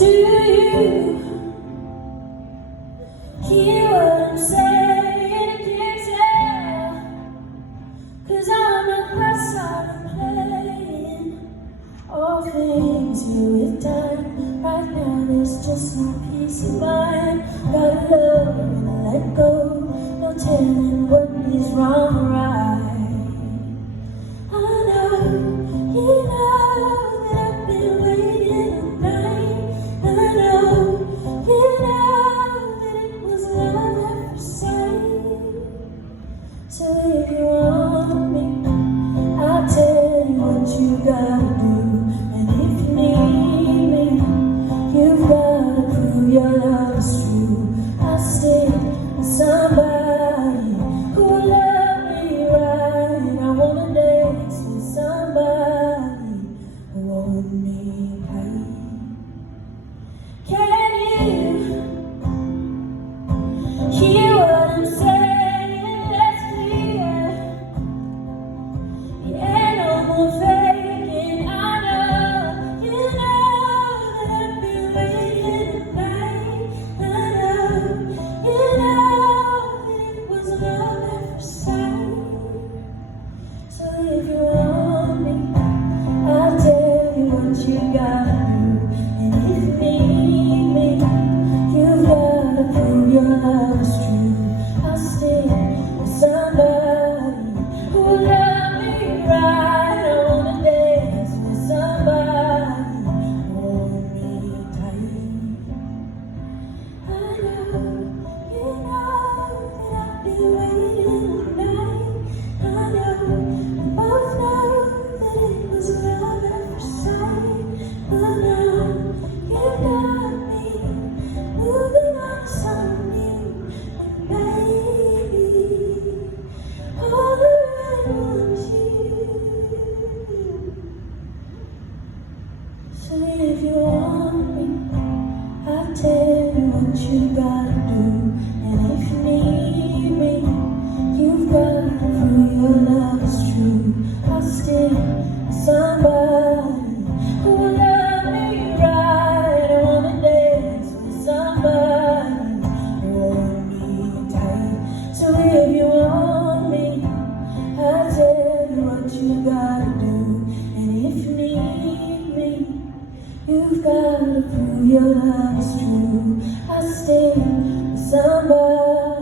Do you hear what I'm saying? I can't tell, 'cause I'm not outside and playing all things you have done. Right now there's just no peace of mind. Gotta love and let go, no telling what is wrong or right. I know, you know that I've been waiting all night. I know, you know that it was love at first sight. So if you want me, I'll tell you what you gotta do. And if you need me, you've gotta prove your love is true. I'll stick with somebody who will love me right. I wanna dance with somebody who will hold me tight. Can you hear what I'm saying? Let's clear. Yeah, no more faking. I know, you know that I've been waiting tonight. I know, you know that it was love at first sight. So if you want me, I'll tell you what you gotta do. And if you need me, you've gotta prove your love is true. I'll stay with somebody who will love me right. I wanna dance with somebody who hold me tight. I know, you know that I've been waiting all night. I know, we both know that it was love at first sight. But now you got me moving on to something new, and baby, all I really want is you. So if you want me, I'll tell you what you gotta do. And if you need me, you've gotta prove your love is true. I'll stick with somebody who will love me right. I wanna dance with somebody who hold me tight. So if you want me, I'll tell you what you gotta do. And if you need me, you've gotta prove your love is true. I'll stay with somebody